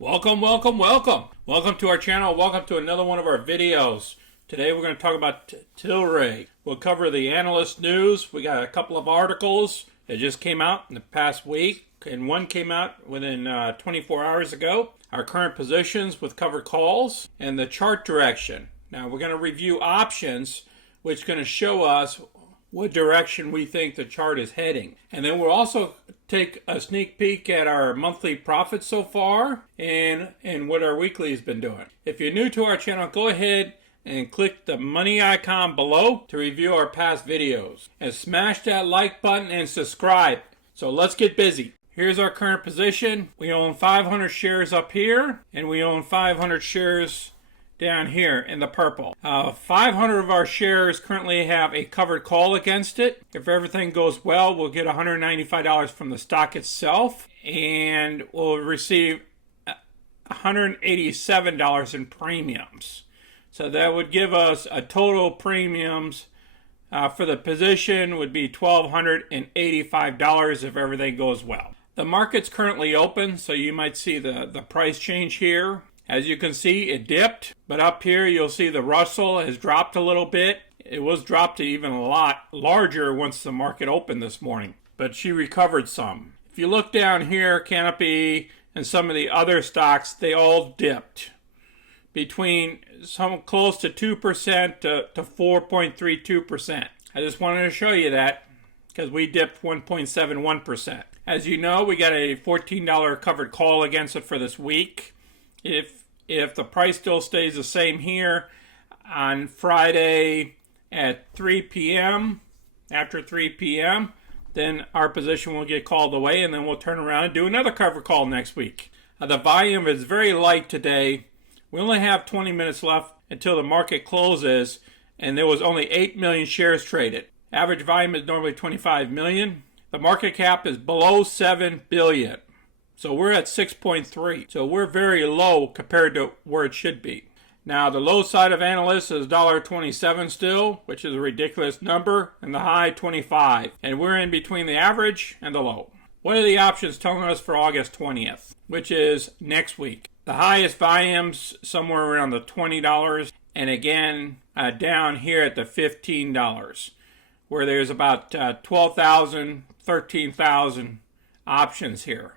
Welcome to our channel. Welcome to another one of our videos. Today we're going to talk about Tilray. We'll cover the analyst news. We got a couple of articles that just came out in the past week, and one came out within 24 hours ago. Our current positions with covered calls and the chart direction. Now we're going to review options, which is going to show us what direction we think the chart is heading. And then we'll also take a sneak peek at our monthly profits so far and what our weekly has been doing. If you're new to our channel, go ahead and click the money icon below to review our past videos. And smash that like button and subscribe. So let's get busy. Here's our current position. We own 500 shares up here, and we own 500 shares down here in the purple. 500 of our shares currently have a covered call against it. If everything goes well, we'll get $195 from the stock itself, and we'll receive $187 in premiums. So that would give us a total premiums for the position would be $1,285 if everything goes well. The market's currently open, so you might see the price change here. As you can see, it dipped, but up here you'll see the Russell has dropped a little bit. It was dropped to even a lot larger once the market opened this morning, but she recovered some. If you look down here, Canopy and some of the other stocks, they all dipped between some close to 2% to 4.32%. I just wanted to show you that because we dipped 1.71%. As you know, we got a $14 covered call against it for this week. If the price still stays the same here on Friday at 3 p.m., after 3 p.m., then our position will get called away, and then we'll turn around and do another cover call next week. The volume is very light today. We only have 20 minutes left until the market closes, and there was only 8 million shares traded. Average volume is normally 25 million. The market cap is below 7 billion. So we're at 6.3. So we're very low compared to where it should be. Now the low side of analysts is $1.27 still, which is a ridiculous number, and the high 25. And we're in between the average and the low. What are the options telling us for August 20th, which is next week? The highest volumes somewhere around the $20, and again down here at the $15, where there's about 12,000, 13,000 options here.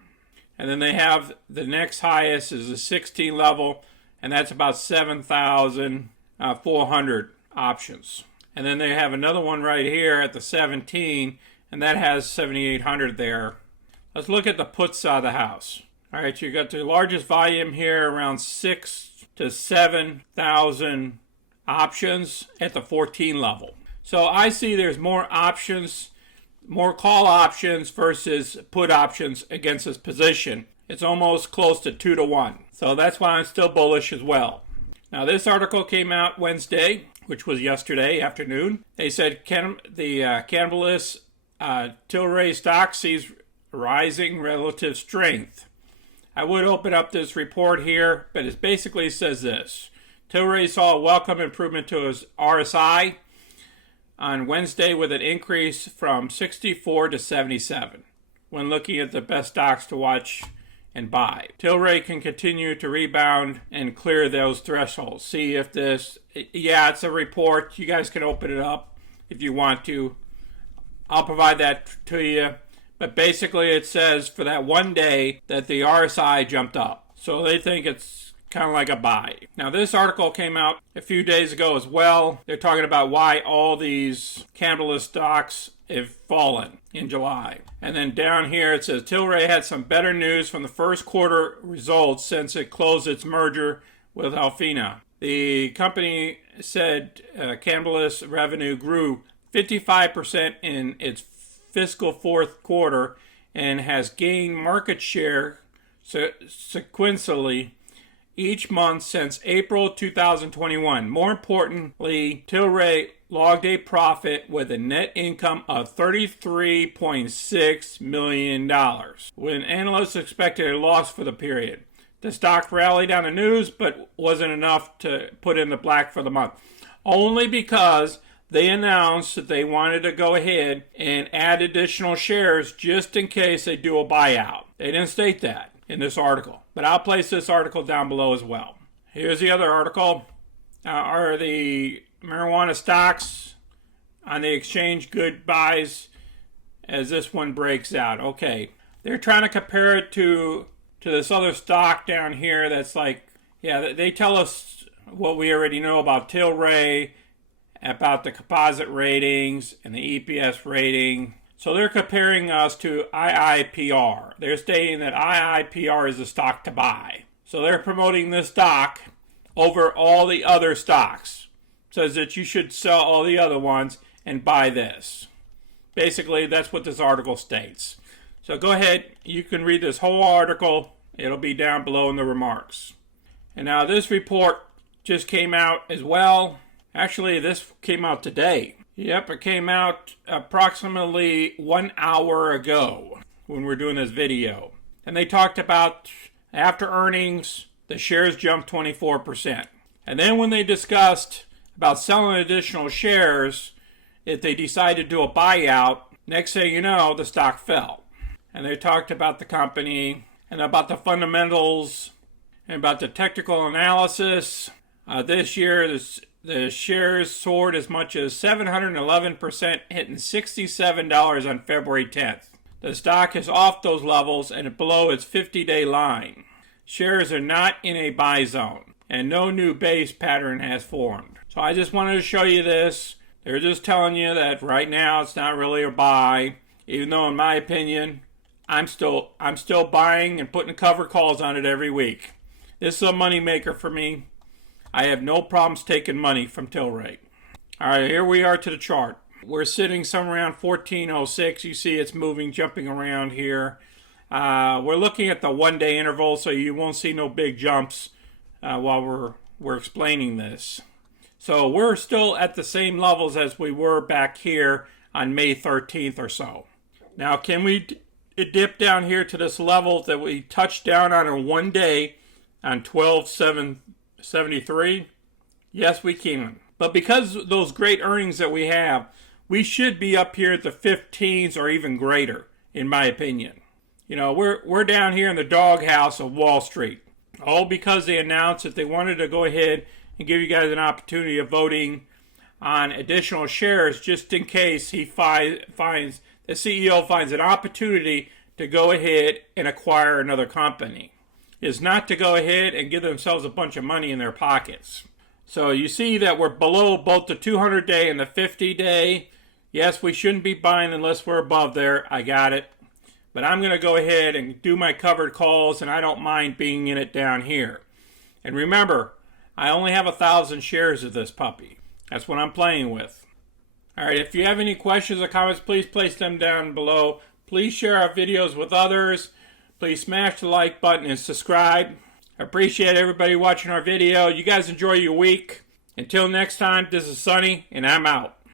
And then they have the next highest is the 16 level, and that's about 7,400 options. And then they have another one right here at the 17, and that has 7,800 there. Let's look at the put side of the house. All right, you got the largest volume here, around 6,000 to 7,000 options at the 14 level. So I see there's more options, more call options versus put options against this position. It's almost close to 2 to 1. So that's why I'm still bullish as well. Now this article came out Wednesday, which was yesterday afternoon. They said the cannabis Tilray stock sees rising relative strength. I would open up this report here, but it basically says this. Tilray saw a welcome improvement to his RSI on Wednesday with an increase from 64 to 77 when looking at the best stocks to watch and buy. Tilray can continue to rebound and clear those thresholds. See if this, it's a report. You guys can open it up if you want to. I'll provide that to you. But basically it says for that one day that the RSI jumped up. So they think it's kind of like a buy. Now this article came out a few days ago as well. They're talking about why all these cannabis stocks have fallen in July. And then down here it says Tilray had some better news from the first quarter results since it closed its merger with Alfina. The company said cannabis revenue grew 55% in its fiscal fourth quarter and has gained market share sequentially each month since April 2021. More importantly, Tilray logged a profit with a net income of $33.6 million, when analysts expected a loss for the period. The stock rallied on the news, but wasn't enough to put in the black for the month, only because they announced that they wanted to go ahead and add additional shares just in case they do a buyout. They didn't state that. in this article. But I'll place this article down below as well. Here's the other article. Are the marijuana stocks on the exchange good buys as this one breaks out? Okay. They're trying to compare it to this other stock down here that's like, yeah, they tell us what we already know about Tilray, about the composite ratings and the EPS rating. So they're comparing us to IIPR. They're stating that IIPR is the stock to buy. So they're promoting this stock over all the other stocks. Says that you should sell all the other ones and buy this. Basically, that's what this article states. So go ahead, you can read this whole article. It'll be down below in the remarks. And now this report just came out as well. Actually, this came out today. Yep, it came out approximately 1 hour ago when we're doing this video. And they talked about after earnings, the shares jumped 24%. And then when they discussed about selling additional shares, if they decided to do a buyout, next thing you know, the stock fell. And they talked about the company and about the fundamentals and about the technical analysis. This year, the shares soared as much as 711%, hitting $67 on February 10th. The stock is off those levels and below its 50-day line. Shares are not in a buy zone, and no new base pattern has formed. So I just wanted to show you this. They're just telling you that right now it's not really a buy, even though in my opinion, I'm still buying and putting covered calls on it every week. This is a money maker for me. I have no problems taking money from Tilray. All right, here we are to the chart. We're sitting somewhere around 1406. You see it's moving, jumping around here. We're looking at the 1 day interval, so you won't see no big jumps while we're explaining this. So we're still at the same levels as we were back here on May 13th or so. Now, can we dip down here to this level that we touched down on in 1 day on 12/7/73? Yes, we can. But because of those great earnings that we have, we should be up here at the 15s or even greater, in my opinion. You know, we're down here in the doghouse of Wall Street. All because they announced that they wanted to go ahead and give you guys an opportunity of voting on additional shares just in case the CEO finds an opportunity to go ahead and acquire another company. Is not to go ahead and give themselves a bunch of money in their pockets. So you see that we're below both the 200-day and the 50-day. Yes, we shouldn't be buying unless we're above there. I got it. But I'm going to go ahead and do my covered calls, and I don't mind being in it down here. And remember, I only have 1,000 shares of this puppy. That's what I'm playing with. All right, if you have any questions or comments, please place them down below. Please share our videos with others. Please smash the like button and subscribe. I appreciate everybody watching our video. You guys enjoy your week. Until next time, this is Sonny, and I'm out.